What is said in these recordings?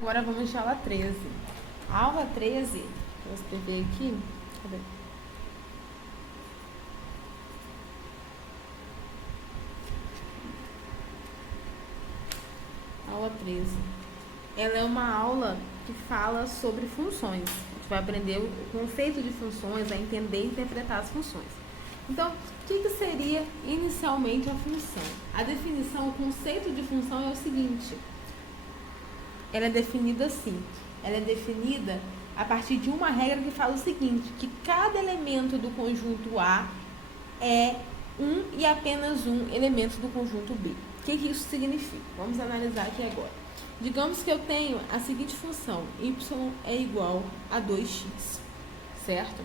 Agora vamos de aula 13. A aula 13, vou escrever aqui. Cadê? Aula 13. Ela é uma aula que fala sobre funções. A gente vai aprender o conceito de funções, a entender e interpretar as funções. Então, o que seria inicialmente a função? A definição, o conceito de função é o seguinte. Ela é definida assim. Ela é definida a partir de uma regra que fala o seguinte, que cada elemento do conjunto A é um e apenas um elemento do conjunto B. O que isso significa? Vamos analisar aqui agora. Digamos que eu tenho a seguinte função, y é igual a 2x, certo?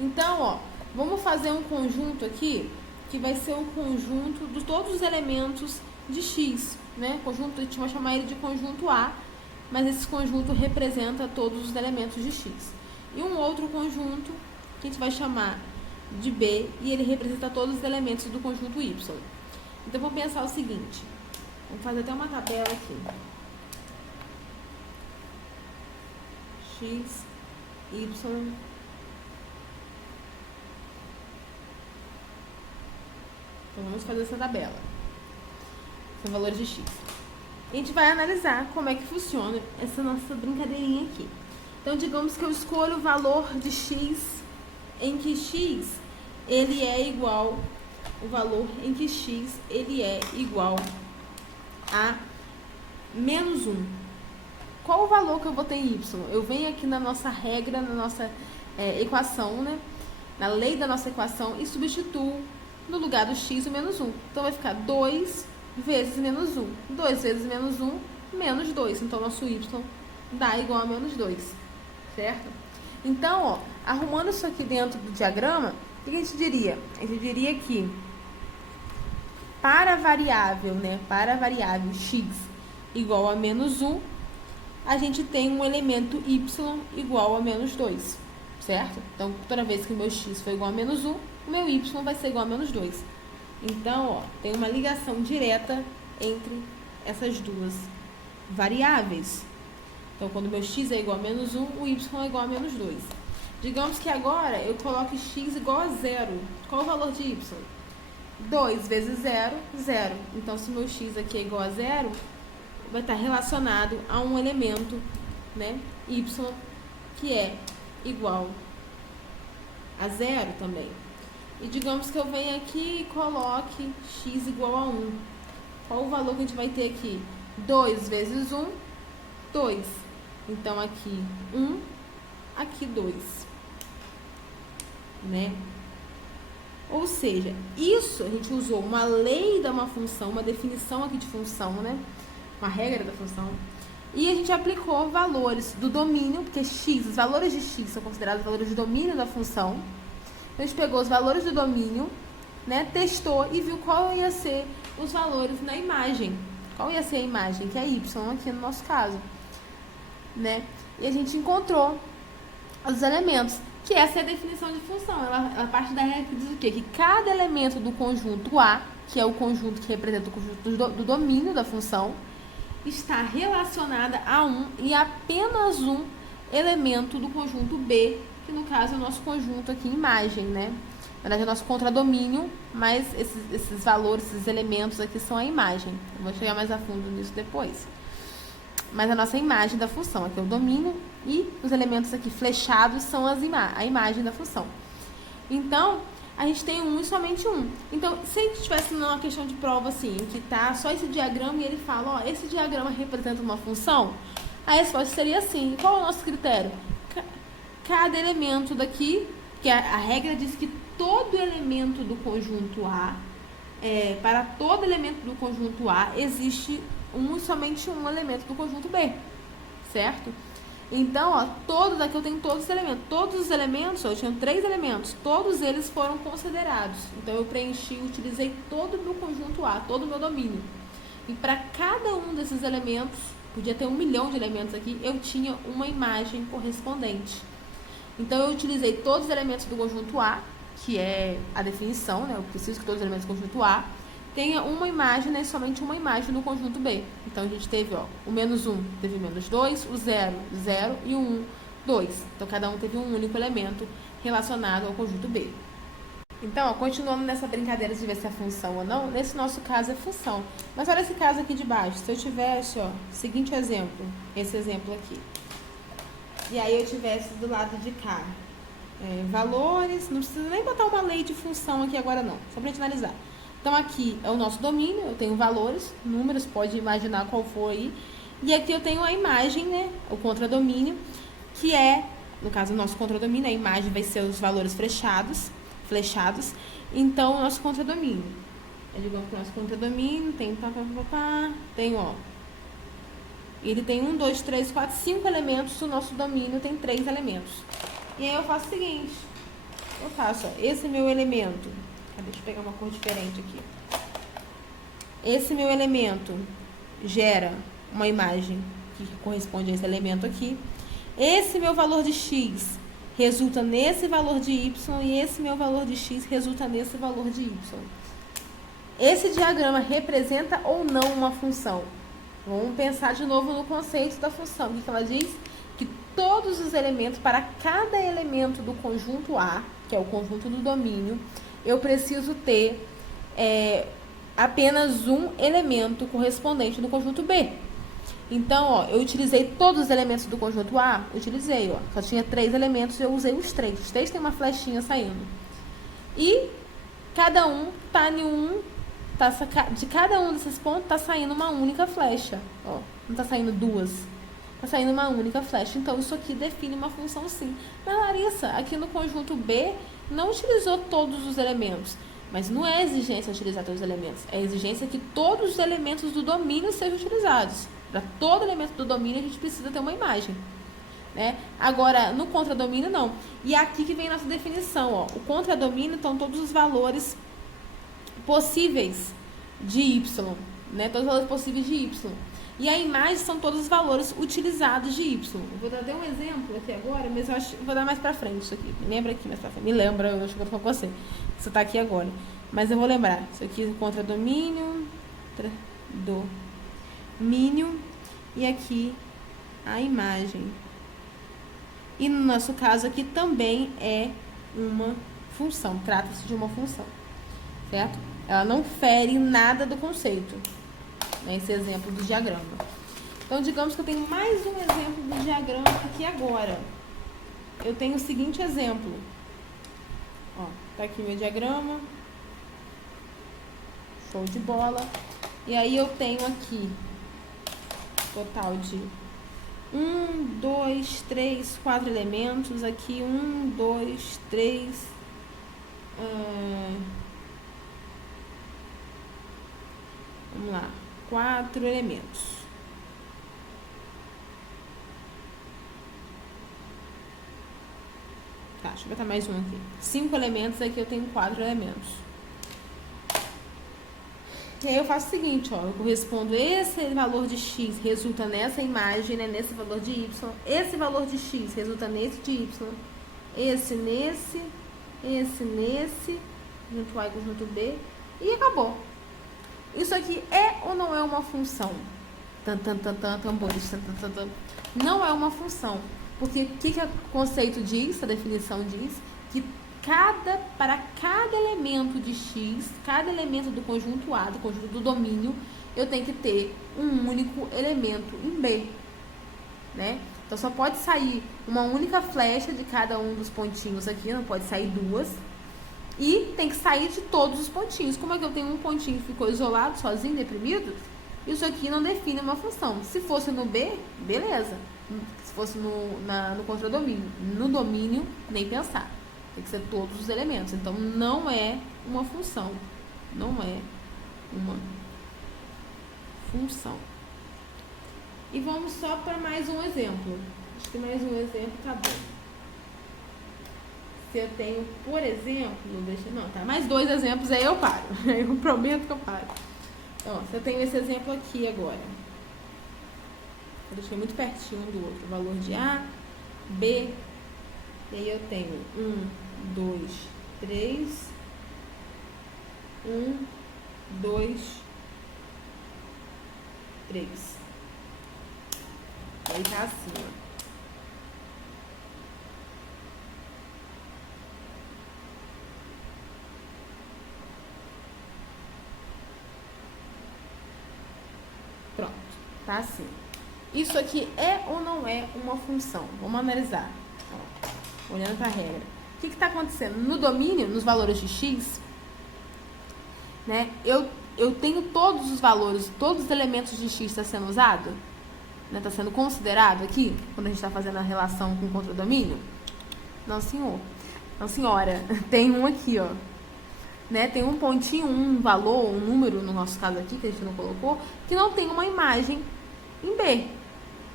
Então, vamos fazer um conjunto aqui, que vai ser o conjunto de todos os elementos de x, né? Conjunto, a gente vai chamar ele de conjunto A, mas esse conjunto representa todos os elementos de x. E um outro conjunto, que a gente vai chamar de B, e ele representa todos os elementos do conjunto y. Então, vamos pensar o seguinte, vamos fazer até uma tabela aqui. X, y, então vamos fazer essa tabela, são valores de x. A gente vai analisar como é que funciona essa nossa brincadeirinha aqui. Então, digamos que eu escolho o valor de x, em que x, ele é igual, o valor em que x, ele é igual a menos 1. Qual o valor que eu vou ter em y? Eu venho aqui na nossa regra, na nossa equação, né? Na lei da nossa equação e substituo no lugar do x o menos 1. Então, vai ficar 2 vezes menos 1. 2 vezes menos 1, menos 2. Então, nosso y dá igual a menos 2, certo? Então, arrumando isso aqui dentro do diagrama, o que a gente diria? A gente diria que para a variável, né? Para a variável x igual a menos 1, a gente tem um elemento y igual a menos 2, certo? Então, toda vez que o meu x for igual a menos 1, o meu y vai ser igual a menos 2. Então, tem uma ligação direta entre essas duas variáveis. Então, quando o meu x é igual a menos 1, o y é igual a menos 2. Digamos que agora eu coloque x igual a 0. Qual o valor de y? 2 vezes 0, 0. Então, se o meu x aqui é igual a 0, vai estar relacionado a um elemento, né, y, que é igual a 0 também. E digamos que eu venha aqui e coloque x igual a 1. Qual o valor que a gente vai ter aqui? 2 vezes 1, 2. Então, aqui 1, aqui 2. Né? Ou seja, isso a gente usou uma lei de uma função, uma definição aqui de função, né? Uma regra da função, e a gente aplicou valores do domínio, porque x, os valores de x são considerados valores de domínio da função. Então, a gente pegou os valores do domínio, né, testou e viu qual ia ser os valores na imagem. Qual ia ser a imagem, que é y aqui no nosso caso, né? E a gente encontrou os elementos, que essa é a definição de função. Ela parte da regra que diz o quê? Que cada elemento do conjunto A, que é o conjunto que representa o conjunto do domínio da função, está relacionada a um e apenas um elemento do conjunto B, que no caso é o nosso conjunto aqui, imagem, né? Na verdade é o nosso contradomínio, mas esses valores, esses elementos aqui são a imagem. Eu vou chegar mais a fundo nisso depois. Mas a nossa imagem da função aqui é o domínio e os elementos aqui flechados são a imagem da função. Então, a gente tem um e somente um. Então, se a gente estivesse numa questão de prova assim, que tá só esse diagrama e ele fala, esse diagrama representa uma função, a resposta seria assim. Qual é o nosso critério? Cada elemento daqui, que a regra diz que todo elemento do conjunto A, para todo elemento do conjunto A, existe um e somente um elemento do conjunto B, certo? Então, todos aqui eu tenho todos os elementos. Todos os elementos, eu tinha 3 elementos, todos eles foram considerados. Então, eu preenchi, utilizei todo o meu conjunto A, todo o meu domínio. E para cada um desses elementos, podia ter 1 milhão de elementos aqui, eu tinha uma imagem correspondente. Então, eu utilizei todos os elementos do conjunto A, que é a definição, né? Eu preciso que todos os elementos do conjunto A tenha uma imagem, né, somente uma imagem no conjunto B. Então, a gente teve, ó, o menos 1 teve menos 2, o 0, 0 e o 1, 2. Então, cada um teve um único elemento relacionado ao conjunto B. Então, ó, continuando nessa brincadeira de ver se é função ou não, nesse nosso caso é função. Mas olha esse caso aqui de baixo. Se eu tivesse, ó, seguinte exemplo, esse exemplo aqui. E aí eu tivesse do lado de cá valores, não precisa nem botar uma lei de função aqui agora não, só pra gente analisar. Então aqui é o nosso domínio, eu tenho valores, números, pode imaginar qual for aí. E aqui eu tenho a imagem, né, o contradomínio, que é, no caso o nosso contradomínio, a imagem vai ser os valores flechados. Então o nosso contradomínio. Digamos que o nosso contradomínio tem tem, ó, ele tem 1, 2, 3, 4, 5 elementos, o nosso domínio tem 3 elementos. E aí eu faço o seguinte, eu faço, ó, esse meu elemento, deixa eu pegar uma cor diferente aqui. Esse meu elemento gera uma imagem que corresponde a esse elemento aqui. Esse meu valor de x resulta nesse valor de y e esse meu valor de x resulta nesse valor de y. Esse diagrama representa ou não uma função? Vamos pensar de novo no conceito da função. O que ela diz? Que todos os elementos, para cada elemento do conjunto A, que é o conjunto do domínio, eu preciso ter apenas um elemento correspondente no conjunto B. Então, ó, eu utilizei todos os elementos do conjunto A, só tinha 3 elementos, eu usei os 3. Os 3 tem uma flechinha saindo. E cada um tá em de cada um desses pontos tá saindo uma única flecha, ó, não tá saindo duas, tá saindo uma única flecha. Então isso aqui define uma função sim. Mas Larissa, aqui no conjunto B não utilizou todos os elementos, mas não é exigência utilizar todos os elementos, é exigência que todos os elementos do domínio sejam utilizados. Para todo elemento do domínio a gente precisa ter uma imagem, né? Agora no contradomínio não. E aqui que vem a nossa definição, ó. O contradomínio estão todos os valores possíveis de y, né? Todos os valores possíveis de y. E a imagem são todos os valores utilizados de y. Eu vou dar um exemplo aqui agora, mas eu acho que vou dar mais pra frente isso aqui. Me lembra aqui mais pra frente. Me lembra, eu acho que eu tô com você. Você tá aqui agora. Mas eu vou lembrar. Isso aqui é contradomínio, domínio e aqui a imagem. E no nosso caso aqui também é uma função. Trata-se de uma função. Certo? Ela não fere nada do conceito, né? Esse exemplo do diagrama. Então, digamos que eu tenho mais um exemplo do diagrama aqui agora. Eu tenho o seguinte exemplo. Ó, tá aqui meu diagrama. Show de bola. E aí eu tenho aqui total de 1, 2, 3, 4 elementos. Aqui 1, 2, 3... Vamos lá, 4 elementos. Tá, deixa eu botar mais um aqui. 5 elementos, aqui eu tenho 4 elementos. E aí eu faço o seguinte, ó, eu correspondo esse valor de x resulta nessa imagem, né, nesse valor de y. Esse valor de x resulta nesse de y. Esse nesse, conjunto A e conjunto B. E acabou. Isso aqui é ou não é uma função? Tambores. Não é uma função. Porque o que o conceito diz, a definição diz? Que para cada elemento de x, cada elemento do conjunto A, do conjunto do domínio, eu tenho que ter um único elemento em B. Né? Então só pode sair uma única flecha de cada um dos pontinhos aqui, não pode sair duas. E tem que sair de todos os pontinhos. Como é que eu tenho um pontinho que ficou isolado, sozinho, deprimido? Isso aqui não define uma função. Se fosse no B, beleza. Se fosse no contradomínio. No domínio, nem pensar. Tem que ser todos os elementos. Então, não é uma função. Não é uma função. E vamos só para mais um exemplo. Acho que mais um exemplo tá bom. Se eu tenho, por exemplo, mais 2 exemplos, aí eu paro. Eu prometo que eu paro. Ó, se eu tenho esse exemplo aqui agora. Eu deixei muito pertinho um do outro. O valor de A, B, e aí eu tenho 1, 2, 3, 1, 2, 3. Aí tá assim, ó. Pronto, tá assim. Isso aqui é ou não é uma função? Vamos analisar. Ó, olhando para a regra. O que está acontecendo? No domínio, nos valores de x, né, eu tenho todos os valores, todos os elementos de x está sendo usado? Né, está sendo considerado aqui, quando a gente está fazendo a relação com o contradomínio? Não, senhor. Não, senhora. Tem um aqui, ó. Né, tem um pontinho, um valor, um número, no nosso caso aqui, que a gente não colocou, que não tem uma imagem em B.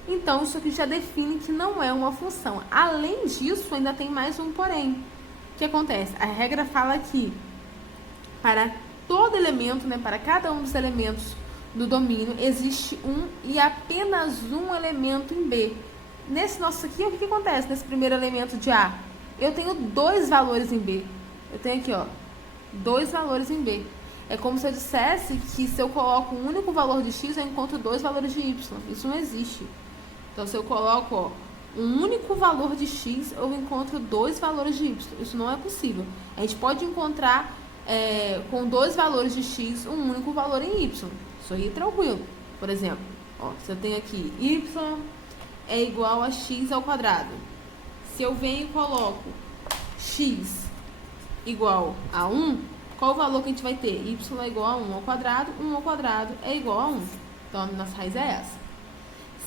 Então, isso aqui já define que não é uma função. Além disso, ainda tem mais um porém. O que acontece? A regra fala que para todo elemento, né, para cada um dos elementos do domínio, existe um e apenas um elemento em B. Nesse nosso aqui, o que acontece? Nesse primeiro elemento de A, eu tenho 2 valores em B. Eu tenho aqui, ó, 2 valores em B. É como se eu dissesse que se eu coloco um único valor de x, eu encontro 2 valores de y. Isso não existe. Então, se eu coloco, ó, um único valor de x, eu encontro 2 valores de y. Isso não é possível. A gente pode encontrar com 2 valores de x um único valor em y. Isso aí é tranquilo. Por exemplo, ó, se eu tenho aqui y é igual a x ao quadrado. Se eu venho e coloco x igual a 1, qual o valor que a gente vai ter? Y é igual a 1 ao quadrado, 1 ao quadrado é igual a 1. Então, a nossa raiz é essa.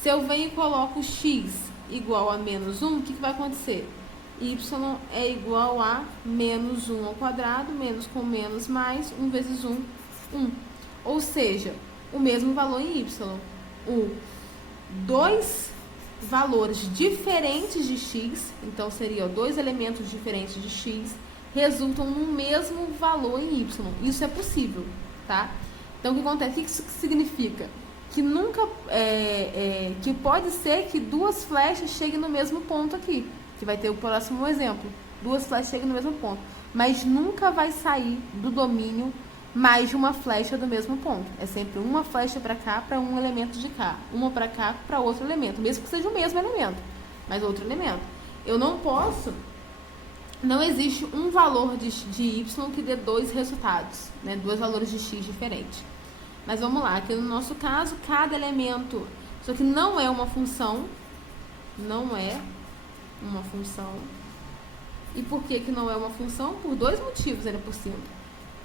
Se eu venho e coloco x igual a menos 1, o que vai acontecer? Y é igual a menos 1 ao quadrado, menos com menos mais, 1 vezes 1, 1. Ou seja, o mesmo valor em y. Dois valores diferentes de x, então seriam 2 elementos diferentes de x, resultam no mesmo valor em y. Isso é possível, tá? Então, o que acontece? O que isso significa? Que nunca que pode ser que 2 flechas cheguem no mesmo ponto aqui, que vai ter o próximo exemplo. 2 flechas chegam no mesmo ponto, mas nunca vai sair do domínio mais de uma flecha do mesmo ponto. É sempre uma flecha para cá, para um elemento de cá, uma para cá, para outro elemento, mesmo que seja o mesmo elemento, mas outro elemento. Eu não posso, não existe um valor de y que dê 2 resultados, né? 2 valores de x diferentes. Mas vamos lá, aqui no nosso caso, cada elemento, isso aqui não é uma função, não é uma função. E por que que não é uma função? Por 2 motivos, ainda por cima.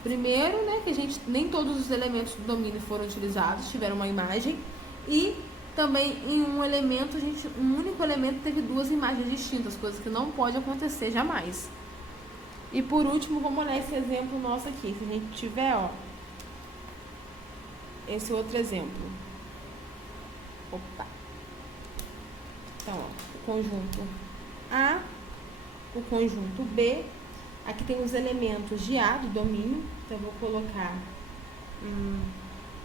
Primeiro, né, que nem todos os elementos do domínio foram utilizados, tiveram uma imagem. E também em um elemento, um único elemento teve 2 imagens distintas, coisa que não pode acontecer jamais. E por último, vamos olhar esse exemplo nosso aqui. Se a gente tiver, ó, esse outro exemplo. Opa. Então, ó, o conjunto A, o conjunto B. Aqui tem os elementos de A, do domínio. Então, eu vou colocar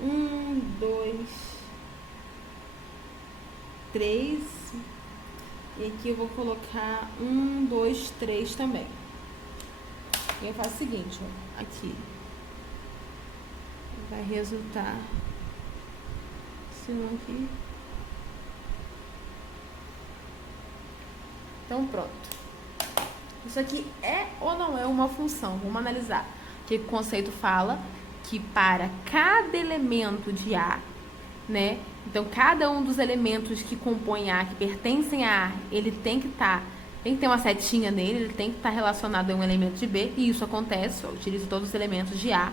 1, 2, 3. E aqui eu vou colocar 1, 2, 3 também. E eu faço o seguinte, ó, aqui. Vai resultar, se não aqui. Então, pronto. Isso aqui é ou não é uma função? Vamos analisar. O que o conceito fala? Que para cada elemento de A, né? Então, cada um dos elementos que compõem A, que pertencem a A, ele tem que ter uma setinha nele, ele tem que estar relacionado a um elemento de B. E isso acontece, eu utilizo todos os elementos de A.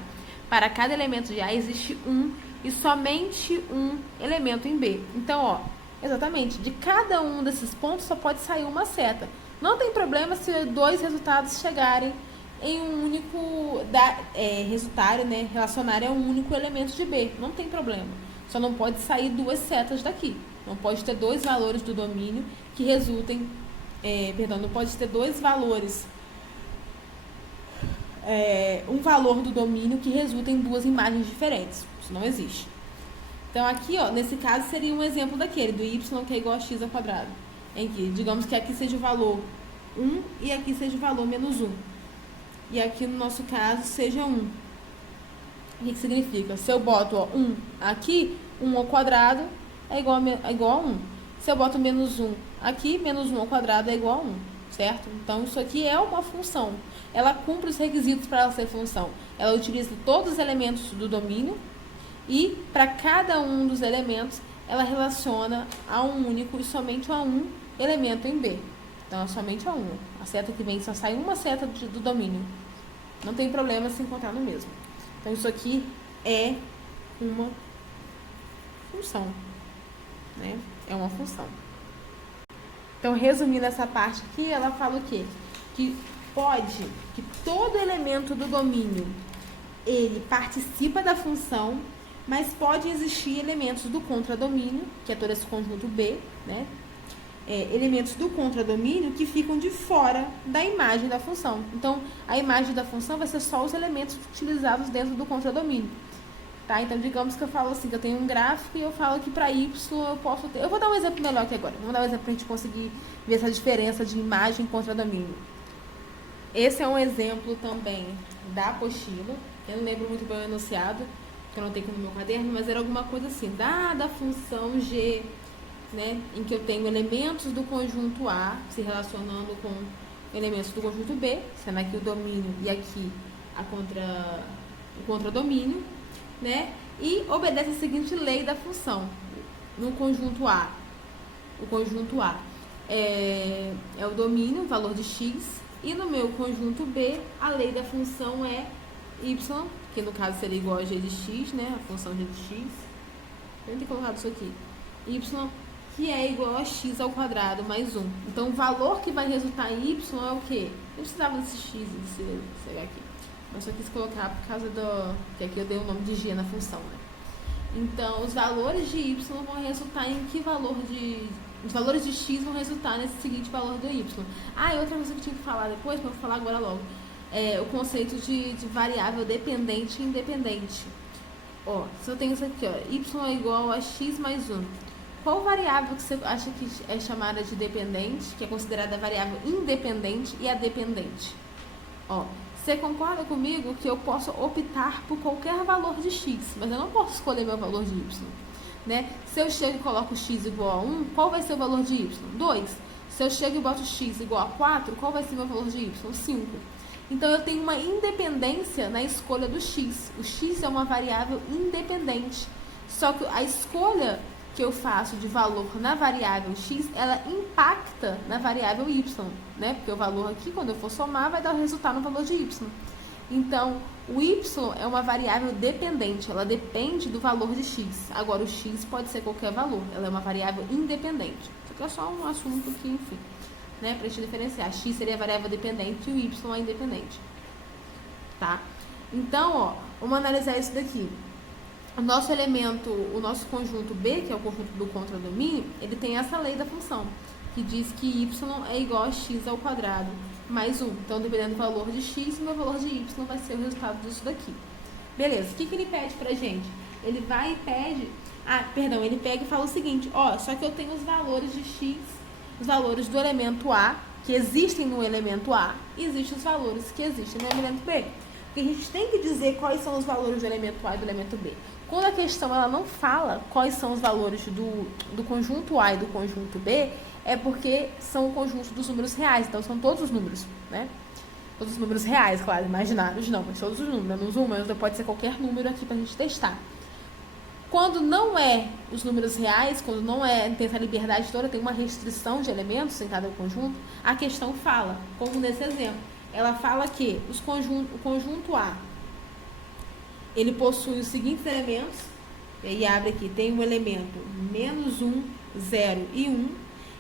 Para cada elemento de A existe um e somente um elemento em B. Então, ó, exatamente, de cada um desses pontos só pode sair uma seta. Não tem problema se 2 resultados chegarem em um único resultado, né, relacionarem a um único elemento de B. Não tem problema. Só não pode sair 2 setas daqui. Não pode ter 2 valores do domínio que resultem, não pode ter 2 valores. Um valor do domínio que resulta em 2 imagens diferentes. Isso não existe. Então, aqui, ó, nesse caso, seria um exemplo daquele, do y que é igual a x ao quadrado. Em que, digamos que aqui seja o valor 1 e aqui seja o valor menos 1. E aqui, no nosso caso, seja 1. O que significa? Se eu boto 1 aqui, 1 ao quadrado é igual a 1. Se eu boto menos 1 aqui, menos 1 ao quadrado é igual a 1, certo? Então, isso aqui é uma função. Ela cumpre os requisitos para ela ser função. Ela utiliza todos os elementos do domínio e, para cada um dos elementos, ela relaciona a um único e somente a um elemento em B. Então, é somente a 1. A seta que vem só sai uma seta do domínio. Não tem problema se encontrar no mesmo. Então, isso aqui é uma função, né? É uma função. Então, resumindo essa parte aqui, ela fala o quê? Que todo elemento do domínio, ele participa da função, mas pode existir elementos do contradomínio, que é todo esse conjunto B, né? Elementos do contradomínio que ficam de fora da imagem da função. Então, a imagem da função vai ser só os elementos utilizados dentro do contradomínio. Tá? Então, digamos que eu falo assim, que eu tenho um gráfico e eu falo que para y eu posso ter... Eu vou dar um exemplo melhor aqui agora. Vamos dar um exemplo para a gente conseguir ver essa diferença de imagem e contradomínio. Esse é um exemplo também da apostila. Eu não lembro muito bem o enunciado, que eu não tenho aqui no meu caderno, mas era alguma coisa assim. Dada a função G, né, em que eu tenho elementos do conjunto A se relacionando com elementos do conjunto B, sendo aqui o domínio e aqui o contradomínio, né, e obedece a seguinte lei da função. No conjunto A, o conjunto A é o domínio, o valor de x, e no meu conjunto B, a lei da função é y, que no caso seria igual a g de x, né, a função g de x. Eu não tenho colocado isso aqui. Y, que é igual a x ao quadrado mais 1. Então, o valor que vai resultar em y é o quê? Eu precisava desse x, desse aqui. Mas só quis colocar por causa que aqui eu dei o nome de g na função, né? Então, os valores de y vão resultar em que valor de... Os valores de x vão resultar nesse seguinte valor do y. Ah, e outra coisa que eu tinha que falar depois, mas eu vou falar agora logo. É o conceito de variável dependente e independente. Ó, se eu tenho isso aqui, ó, y é igual a x mais 1. Qual variável que você acha que é chamada de dependente, que é considerada a variável independente e a dependente? Ó, você concorda comigo que eu posso optar por qualquer valor de x, mas eu não posso escolher meu valor de y, né? Se eu chego e coloco x igual a 1, qual vai ser o valor de y? 2. Se eu chego e boto x igual a 4, qual vai ser o meu valor de y? 5. Então, eu tenho uma independência na escolha do x. O x é uma variável independente. Só que a escolha que eu faço de valor na variável x, ela impacta na variável y, né? Porque o valor aqui, quando eu for somar, vai dar o resultado no valor de y. Então, o y é uma variável dependente, ela depende do valor de x. Agora, o x pode ser qualquer valor, ela é uma variável independente. Isso aqui é só um assunto que, enfim, né? Pra gente diferenciar. X seria a variável dependente e o y é independente. Tá? Então, ó, vamos analisar isso daqui. O nosso elemento, o nosso conjunto B, que é o conjunto do contradomínio, ele tem essa lei da função, que diz que y é igual a x ao quadrado mais 1. Então, dependendo do valor de x, o meu valor de y vai ser o resultado disso daqui. Beleza, o que ele pede pra gente? Ele vai e pede... ele pega e fala o seguinte, ó, só que eu tenho os valores de x, os valores do elemento A, que existem no elemento A, e existem os valores que existem no elemento B. Porque a gente tem que dizer quais são os valores do elemento A e do elemento B. Quando a questão ela não fala quais são os valores do conjunto A e do conjunto B, é porque são o conjunto dos números reais. Então, são todos os números, né? Todos os números reais, claro, imaginários não, mas todos os números. Menos um, menos dois, pode ser qualquer número aqui pra gente testar. Quando não é os números reais, quando não tem essa liberdade toda, tem uma restrição de elementos em cada conjunto, a questão fala, como nesse exemplo. Ela fala que o conjunto A, ele possui os seguintes elementos, e aí abre aqui, tem o elemento menos 1, 0 e 1,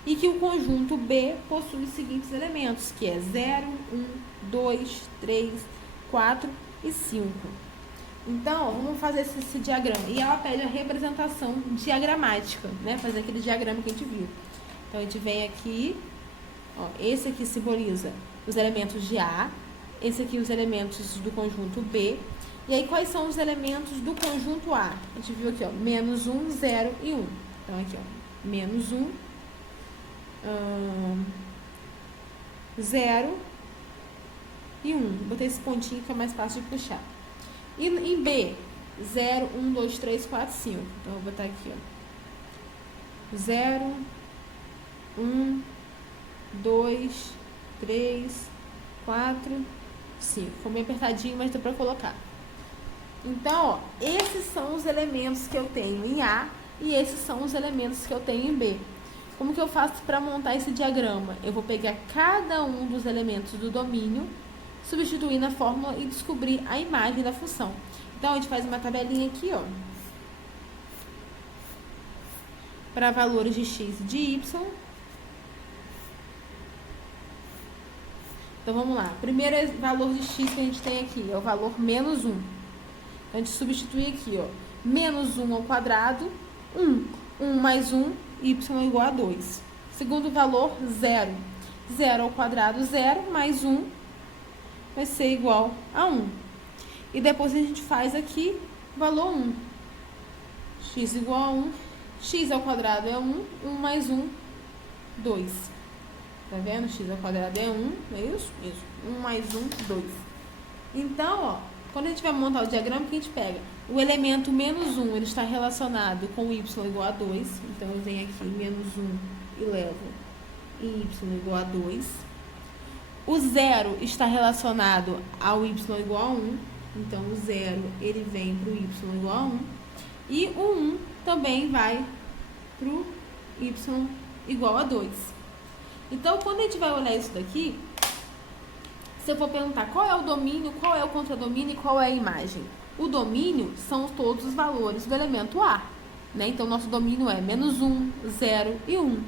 e que o conjunto B possui os seguintes elementos, que é 0, 1, 2, 3, 4 e 5. Então, vamos fazer esse diagrama. E ela pede a representação diagramática, né? Fazer aquele diagrama que a gente viu. Então, a gente vem aqui, ó, esse aqui simboliza os elementos de A, esse aqui os elementos do conjunto B. E aí, quais são os elementos do conjunto A? A gente viu aqui, ó, menos 1, 0 e 1. Então, aqui, ó, menos 1, 0 e 1. Botei esse pontinho que é mais fácil de puxar. E em B, 0, 1, 2, 3, 4, 5. Então, eu vou botar aqui, ó. 0, 1, 2, 3, 4, 5. Ficou meio apertadinho, mas dá pra colocar. Então, ó, esses são os elementos que eu tenho em A e esses são os elementos que eu tenho em B. Como que eu faço para montar esse diagrama? Eu vou pegar cada um dos elementos do domínio, substituir na fórmula e descobrir a imagem da função. Então, a gente faz uma tabelinha aqui, ó, para valores de x e de y. Então, vamos lá. Primeiro valor de x que a gente tem aqui é o valor menos 1. Então, a gente substitui aqui, ó, menos 1 ao quadrado, 1. 1 mais 1, y igual a 2. Segundo valor, 0. 0 ao quadrado, 0, mais 1 vai ser igual a 1. E depois a gente faz aqui valor 1. X igual a 1. X ao quadrado é 1. 1 mais 1, 2. Tá vendo? X ao quadrado é 1, não é isso? Isso. 1 mais 1, 2. Então, ó, quando a gente vai montar o diagrama, o que a gente pega? O elemento menos 1, ele está relacionado com y igual a 2. Então, eu venho aqui, menos 1, e levo y igual a 2. O 0 está relacionado ao y igual a 1. Então, o 0, ele vem para o y igual a 1. E o 1 também vai para o y igual a 2. Então, quando a gente vai olhar isso daqui, se eu for perguntar qual é o domínio, qual é o contradomínio e qual é a imagem? O domínio são todos os valores do elemento A, né? Então, nosso domínio é menos 1, 0 e 1.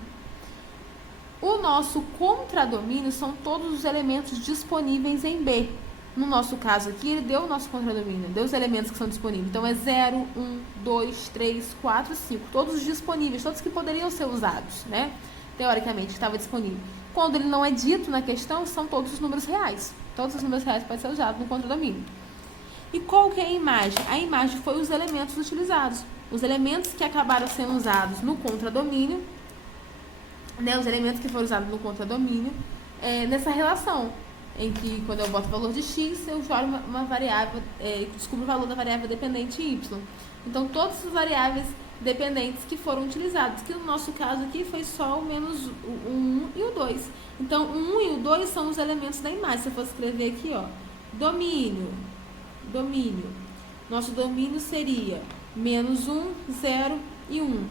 O nosso contradomínio são todos os elementos disponíveis em B. No nosso caso aqui, ele deu o nosso contradomínio, deu os elementos que são disponíveis. Então, é 0, 1, 2, 3, 4, 5. Todos os disponíveis, todos que poderiam ser usados, né? Teoricamente, estava disponível. Quando ele não é dito na questão, são todos os números reais. Todos os números reais podem ser usados no contradomínio. E qual que é a imagem? A imagem foi os elementos utilizados. Os elementos que acabaram sendo usados no contradomínio, né? Os elementos que foram usados no contradomínio, nessa relação, em que quando eu boto o valor de x, eu jogo uma variável, descubro o valor da variável dependente y. Então, todas as variáveis dependentes que foram utilizados, que no nosso caso aqui foi só o menos o 1 e o 2. Então, o 1 e o 2 são os elementos da imagem. Se eu for escrever aqui, ó, domínio. Nosso domínio seria menos 1, 0 e 1.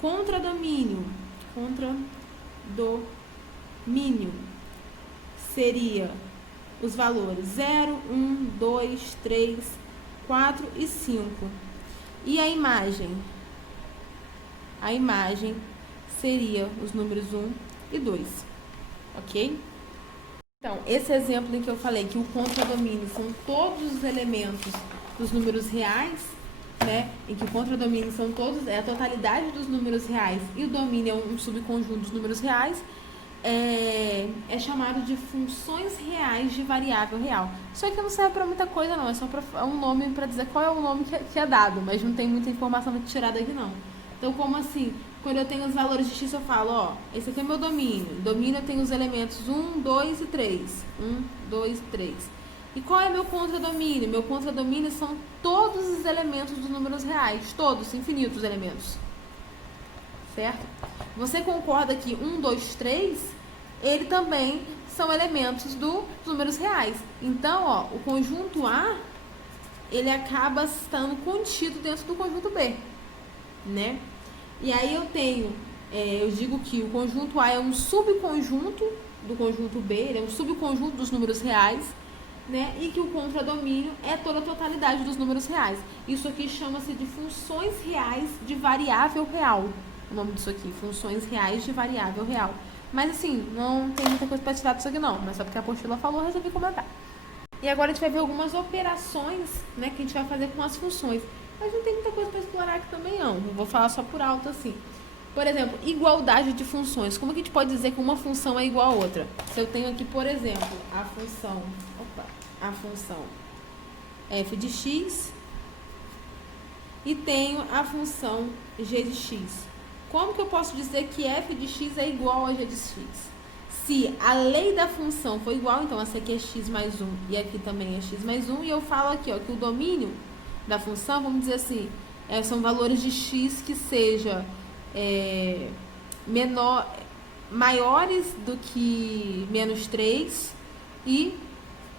Contradomínio seria os valores 0, 1, 2, 3, 4 e 5. E a imagem? A imagem seria os números 1 e 2, ok? Então, esse exemplo em que eu falei que o contradomínio são todos os elementos dos números reais, né? Em que o contradomínio são todos, é a totalidade dos números reais e o domínio é um subconjunto dos números reais, é chamado de funções reais de variável real. Isso aqui não serve para muita coisa, não. É só um nome para dizer qual é o nome que é dado, mas não tem muita informação para tirar daqui, não. Então, como assim? Quando eu tenho os valores de x, eu falo, ó, esse aqui é o meu domínio. Domínio eu tenho os elementos 1, 2 e 3. 1, 2 e 3. E qual é meu contradomínio? Meu contradomínio são todos os elementos dos números reais. Todos, infinitos elementos. Certo? Você concorda que 1, 2, 3, ele também são elementos dos números reais. Então, ó, o conjunto A, ele acaba estando contido dentro do conjunto B, né? E aí eu digo que o conjunto A é um subconjunto do conjunto B, ele é um subconjunto dos números reais, né? E que o contradomínio é toda a totalidade dos números reais. Isso aqui chama-se de funções reais de variável real. O nome disso aqui, funções reais de variável real. Mas assim, não tem muita coisa para tirar disso aqui não, mas só porque a apostila falou, eu resolvi comentar. E agora a gente vai ver algumas operações, né, que a gente vai fazer com as funções. Mas não tem muita coisa para explorar aqui também não, eu vou falar só por alto assim. Por exemplo, igualdade de funções. Como que a gente pode dizer que uma função é igual a outra? Se eu tenho aqui, por exemplo, a função f de x e tenho a função g de x. Como que eu posso dizer que f de x é igual a g de x? Se a lei da função for igual, então essa aqui é x mais 1 e aqui também é x mais 1, e eu falo aqui, ó, que o domínio da função, vamos dizer assim, são valores de x que seja maiores do que menos 3 e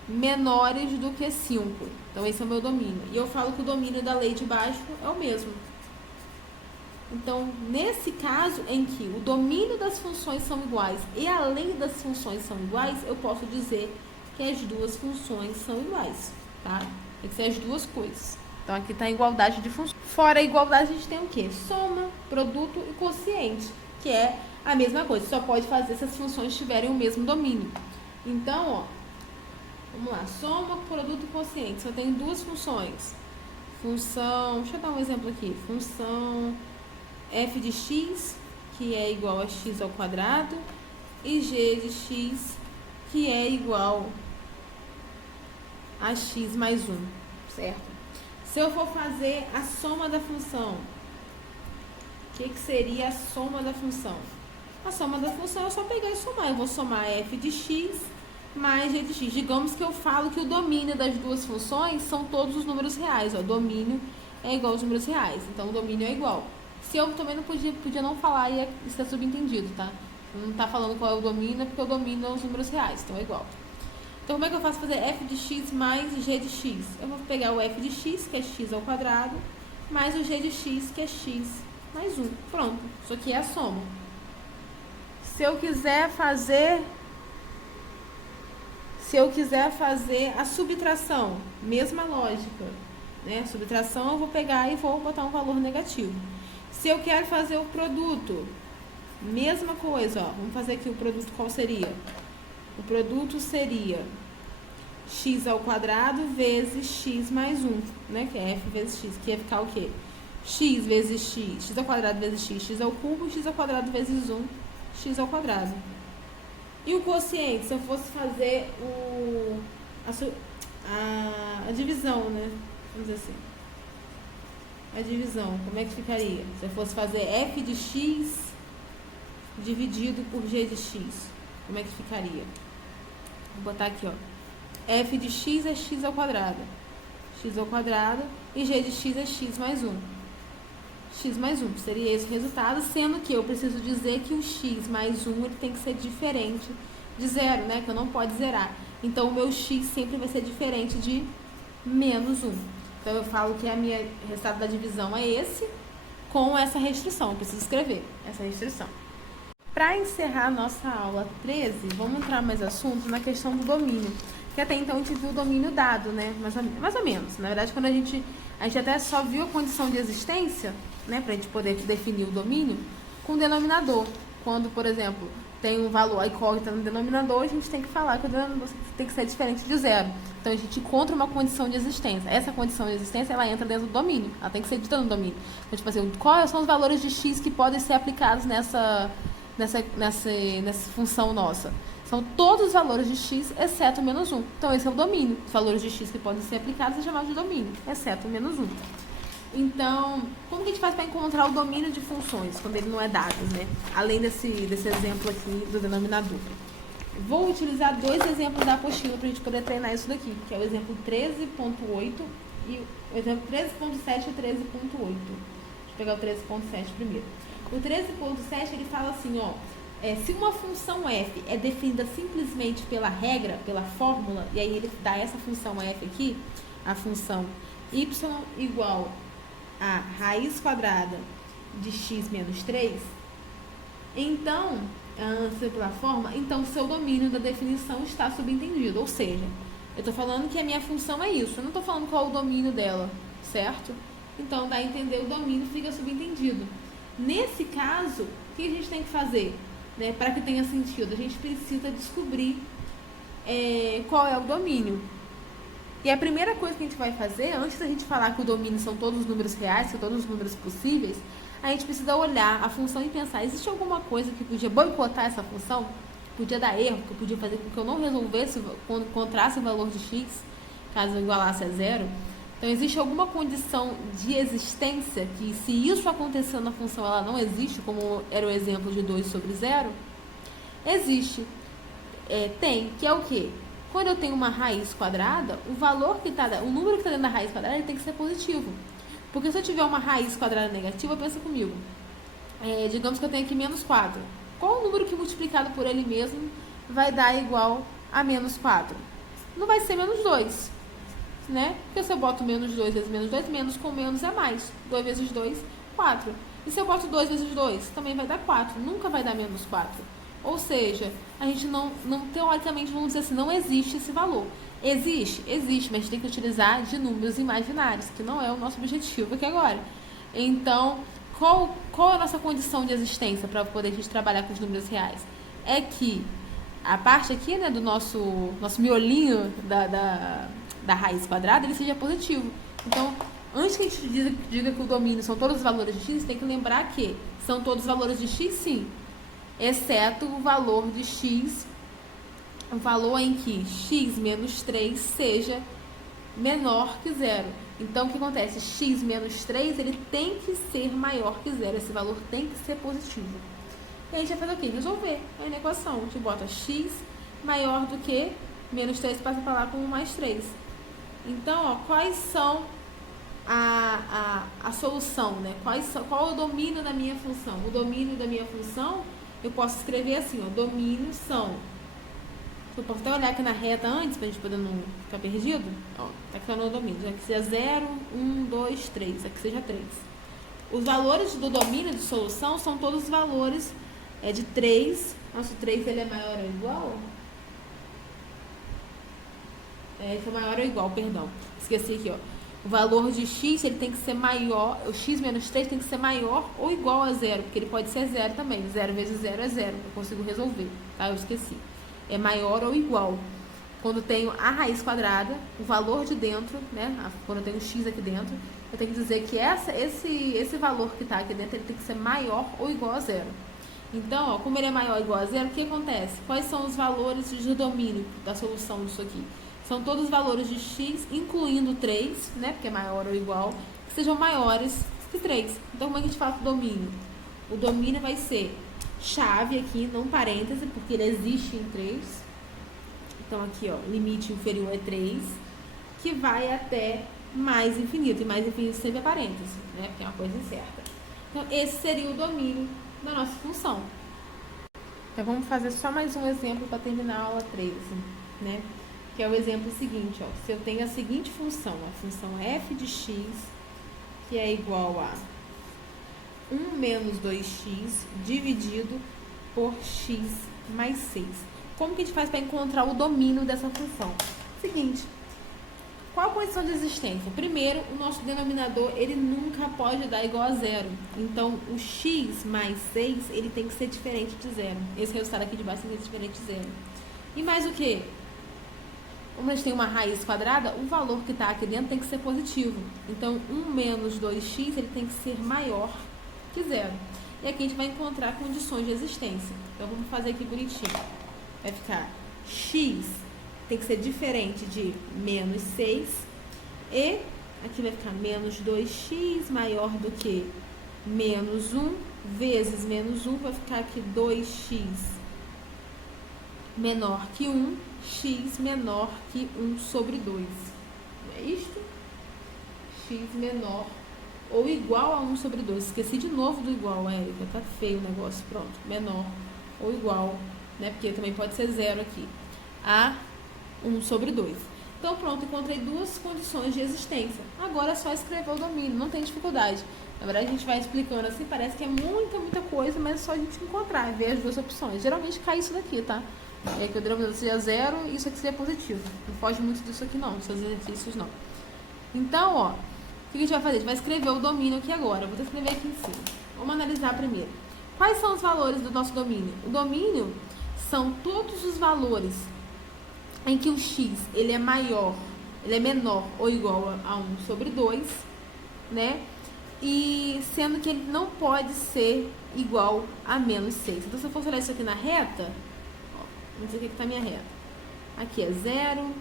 menores do que 5. Então, esse é o meu domínio. E eu falo que o domínio da lei de baixo é o mesmo. Então, nesse caso em que o domínio das funções são iguais e a lei das funções são iguais, eu posso dizer que as duas funções são iguais, tá? Tem que ser as duas coisas. Então, aqui está a igualdade de funções. Fora a igualdade, a gente tem o quê? Soma, produto e quociente, que é a mesma coisa. Só pode fazer se as funções tiverem o mesmo domínio. Então, ó, vamos lá. Soma, produto e quociente. Só tem duas funções. Função, deixa eu dar um exemplo aqui. Função f de x, que é igual a x ao quadrado, e g de x, que é igual a x mais 1, certo? Se eu for fazer a soma da função, o que seria a soma da função? A soma da função é só pegar e somar. Eu vou somar f de x mais g de x. Digamos que eu falo que o domínio das duas funções são todos os números reais. Ó, domínio é igual aos números reais. Então, o domínio é igual. Se eu também não podia não falar, e isso é subentendido, tá? Não tá falando qual é o domínio, é porque o domínio é os números reais. Então, é igual. Então, como é que eu faço fazer f de x mais g de x? Eu vou pegar o f de x, que é x ao quadrado, mais o g de x, que é x mais 1. Pronto. Isso aqui é a soma. Se eu quiser fazer a subtração, mesma lógica, né? Subtração, eu vou pegar e vou botar um valor negativo. Se eu quero fazer o produto, mesma coisa, ó. Vamos fazer aqui o produto, qual seria? O produto seria x ao quadrado vezes x mais 1, né? Que é f vezes x, que ia ficar o quê? X vezes x, x ao quadrado vezes x ao cubo, x ao quadrado vezes 1, x ao quadrado. E o quociente, se eu fosse fazer a divisão, né? Vamos dizer assim. A divisão, como é que ficaria? Se eu fosse fazer f de x dividido por g de x, como é que ficaria? Vou botar aqui, ó. F de x é x ao quadrado. X ao quadrado. E g de x é x mais 1. X mais 1. Seria esse o resultado, sendo que eu preciso dizer que o x mais 1 ele tem que ser diferente de 0, né? Que eu não pode zerar. Então, o meu x sempre vai ser diferente de menos 1. Então, eu falo que o resultado da divisão é esse, com essa restrição. Eu preciso escrever essa restrição. Para encerrar a nossa aula 13, vamos entrar mais assunto na questão do domínio. Que até então a gente viu o domínio dado, né? Mais ou menos. Na verdade, quando a gente até só viu a condição de existência, né? Para a gente poder definir o domínio com o denominador. Quando, por exemplo, tem um valor, a incógnita no denominador, a gente tem que falar que o denominador tem que ser diferente de 0. Então, a gente encontra uma condição de existência. Essa condição de existência, ela entra dentro do domínio. Ela tem que ser dita no domínio. Então, tipo assim, quais são os valores de x que podem ser aplicados nessa função nossa? São todos os valores de x, exceto menos 1. Então, esse é o domínio. Os valores de x que podem ser aplicados é chamado de domínio, exceto menos 1. Então, como que a gente faz para encontrar o domínio de funções, quando ele não é dado, né? Além desse exemplo aqui do denominador. Vou utilizar dois exemplos da apostila para a gente poder treinar isso daqui, que é o exemplo 13.8 e o exemplo 13.7 e 13.8. Deixa eu pegar o 13.7 primeiro. O 13.7, ele fala assim, ó, se uma função f é definida simplesmente pela regra, pela fórmula, e aí ele dá essa função f aqui, a função y igual a raiz quadrada de x menos 3, então, pela forma, então o seu domínio da definição está subentendido. Ou seja, eu estou falando que a minha função é isso, eu não estou falando qual é o domínio dela, certo? Então, dá a entender, o domínio fica subentendido. Nesse caso, o que a gente tem que fazer? Né, para que tenha sentido, a gente precisa descobrir qual é o domínio. E a primeira coisa que a gente vai fazer, antes da gente falar que o domínio são todos os números reais, são todos os números possíveis, a gente precisa olhar a função e pensar, existe alguma coisa que podia boicotar essa função? Podia dar erro, que podia fazer com que eu não resolvesse, quando encontrasse o valor de x, caso eu igualasse a 0? Então, existe alguma condição de existência que, se isso acontecer na função, ela não existe, como era o exemplo de 2 sobre 0? Existe. Tem, que é o quê? Quando eu tenho uma raiz quadrada, o número que está dentro da raiz quadrada ele tem que ser positivo. Porque se eu tiver uma raiz quadrada negativa, pensa comigo. Digamos que eu tenho aqui menos 4. Qual o número que multiplicado por ele mesmo vai dar igual a menos 4? Não vai ser menos 2, né? Porque se eu boto menos 2 vezes menos 2, menos com menos é mais. 2 vezes 2, 4. E se eu boto 2 vezes 2, também vai dar 4. Nunca vai dar menos 4. Ou seja, a gente não teoricamente, vamos dizer assim, não existe esse valor. Existe, mas a gente tem que utilizar de números imaginários, que não é o nosso objetivo aqui agora. Então, qual é a nossa condição de existência para poder a gente trabalhar com os números reais? É que a parte aqui, né, do nosso miolinho da raiz quadrada, ele seja positivo. Então, antes que a gente diga que o domínio são todos os valores de x, tem que lembrar que são todos os valores de x, sim, exceto o valor de x, o valor em que x menos 3 seja menor que zero. Então, o que acontece? X menos 3, ele tem que ser maior que zero. Esse valor tem que ser positivo. E aí a gente vai fazer o quê? Resolver. Aí na equação, a gente bota x maior do que menos 3, passa para lá com mais 3. Então, ó, quais são a solução, né? Qual é o domínio da minha função? O domínio da minha função, eu posso escrever assim, ó, domínio são... Eu posso até olhar aqui na reta antes, pra gente poder não ficar perdido. Ó, tá aqui no domínio. Já que seja 0, 1, 2, 3. Aqui seja 3. Os valores do domínio de solução são todos os valores de 3. Nossa, o 3 ele é maior ou igual? Esse é maior ou igual, perdão. Esqueci aqui, ó. O valor de x, ele tem que ser maior, o x menos 3 tem que ser maior ou igual a 0, porque ele pode ser 0 também. 0 vezes 0 é 0, eu consigo resolver, tá? Eu esqueci. É maior ou igual. Quando tenho a raiz quadrada, o valor de dentro, né? Quando eu tenho x aqui dentro, eu tenho que dizer que esse valor que está aqui dentro, ele tem que ser maior ou igual a 0. Então, ó, como ele é maior ou igual a 0, o que acontece? Quais são os valores de domínio da solução disso aqui? São todos os valores de x, incluindo 3, né? Porque é maior ou igual, que sejam maiores que 3. Então, como é que a gente faz o domínio? O domínio vai ser chave aqui, não parêntese, porque ele existe em 3. Então, aqui, ó, limite inferior é 3, que vai até mais infinito. E mais infinito sempre é parêntese, né? Porque é uma coisa incerta. Então, esse seria o domínio da nossa função. Então, vamos fazer só mais um exemplo para terminar a aula 13, né? Que é o exemplo seguinte, ó. Se eu tenho a seguinte função, a função f de x, que é igual a 1 menos 2x dividido por x mais 6. Como que a gente faz para encontrar o domínio dessa função? Seguinte, qual a condição de existência? Primeiro, o nosso denominador, ele nunca pode dar igual a zero. Então, o x mais 6, ele tem que ser diferente de zero. Esse resultado aqui de baixo tem que ser diferente de zero. E mais o quê? Como a gente tem uma raiz quadrada, o valor que está aqui dentro tem que ser positivo. Então, 1 menos 2x, ele tem que ser maior que zero. E aqui a gente vai encontrar condições de existência. Então, vamos fazer aqui bonitinho. Vai ficar x tem que ser diferente de menos 6. E aqui vai ficar menos 2x maior do que menos 1 vezes menos 1. Vai ficar aqui 2x menor que 1, x menor que 1 sobre 2. Não é isto? X menor ou igual a 1 sobre 2. Esqueci de novo do igual, Érica. Tá feio o negócio. Pronto. Menor ou igual, né? Porque também pode ser 0 aqui. A 1 sobre 2. Então, pronto. Encontrei duas condições de existência. Agora é só escrever o domínio. Não tem dificuldade. Na verdade, a gente vai explicando assim. Parece que é muita coisa, mas é só a gente encontrar, ver as duas opções. Geralmente cai isso daqui, tá? É que o denominador seria 0 e isso aqui seria positivo. Não foge muito disso aqui não, desses exercícios não. Então, ó, o que a gente vai fazer? A gente vai escrever o domínio aqui agora. Eu vou escrever aqui em cima. Vamos analisar primeiro. Quais são os valores do nosso domínio? O domínio são todos os valores em que o x ele é maior, ele é menor ou igual a 1 sobre 2, né? E sendo que ele não pode ser igual a menos 6. Então, se eu fosse olhar isso aqui na reta, vamos dizer que aqui está a minha reta. Aqui é 0,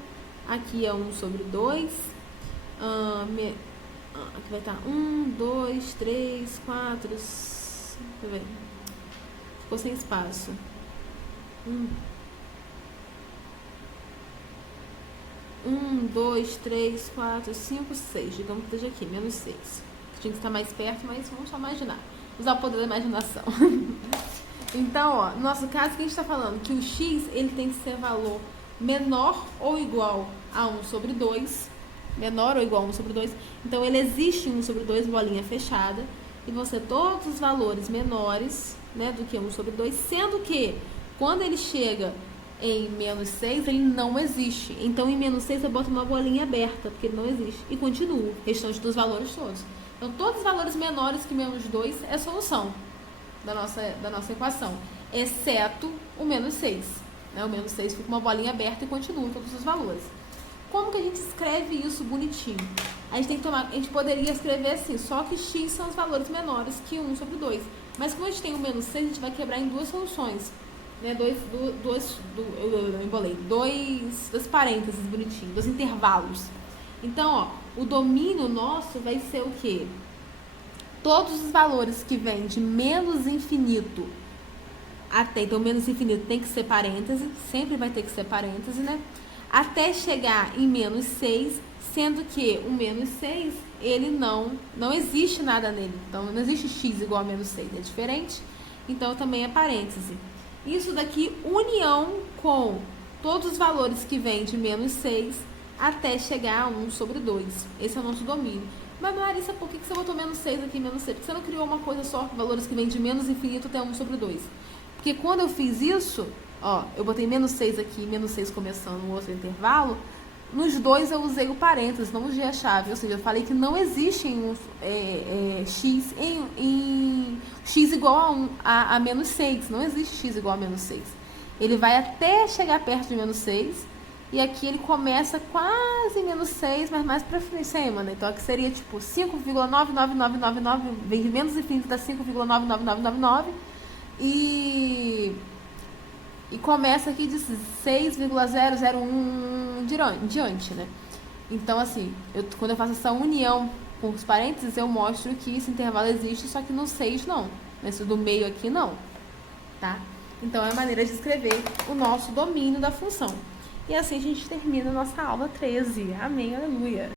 aqui é 1 sobre 2, aqui vai estar 1, 2, 3, 4, deixa eu ver, ficou sem espaço. 1, 2, 3, 4, 5, 6. Digamos que esteja aqui, menos 6. Tinha que estar mais perto, mas vamos só imaginar. Usar o poder da imaginação. Então, ó, no nosso caso, o que a gente está falando? Que o x, ele tem que ser valor menor ou igual a 1 sobre 2. Menor ou igual a 1 sobre 2. Então, ele existe em 1 sobre 2, bolinha fechada. E vão ser todos os valores menores, né, do que 1 sobre 2. Sendo que, quando ele chega em menos 6, ele não existe. Então, em menos 6, eu boto uma bolinha aberta, porque ele não existe. E continuo o restante dos valores todos. Então, todos os valores menores que menos 2 é solução da nossa equação, exceto o menos 6. Né? O menos 6 fica uma bolinha aberta e continua todos os valores. Como que a gente escreve isso bonitinho? A gente poderia escrever assim, só que x são os valores menores que 1 sobre 2. Mas como a gente tem o menos 6, a gente vai quebrar em duas soluções. Né? Eu embolei. Dois parênteses bonitinhos, dois intervalos. Então, ó, o domínio nosso vai ser o quê? Todos os valores que vêm de menos infinito até, então menos infinito tem que ser parêntese, sempre vai ter que ser parêntese, né? Até chegar em menos 6, sendo que o menos 6, ele não existe nada nele. Então, não existe x igual a menos 6, é diferente. Então, também é parêntese. Isso daqui, união com todos os valores que vêm de menos 6 até chegar a 1 sobre 2. Esse é o nosso domínio. Mas, Larissa, por que você botou menos 6 aqui, menos 6? Porque você não criou uma coisa só, valores que vêm de menos infinito até 1 sobre 2. Porque quando eu fiz isso, ó, eu botei menos 6 aqui, menos 6 começando no outro intervalo, nos dois eu usei o parênteses, não usei a chave. Ou seja, eu falei que não existe x em x igual a menos 6. Não existe x igual a menos 6. Ele vai até chegar perto de menos 6. E aqui ele começa quase menos 6, mas mais pra cima, né? Então aqui seria tipo 5,99999, vem de menos infinito da 5,99999. E começa aqui de 6,001 diante, né? Então, assim, quando eu faço essa união com os parênteses, eu mostro que esse intervalo existe, só que no 6 não. Nesse do meio aqui não, tá? Então, é a maneira de escrever o nosso domínio da função. E assim a gente termina a nossa aula 13. Amém, aleluia!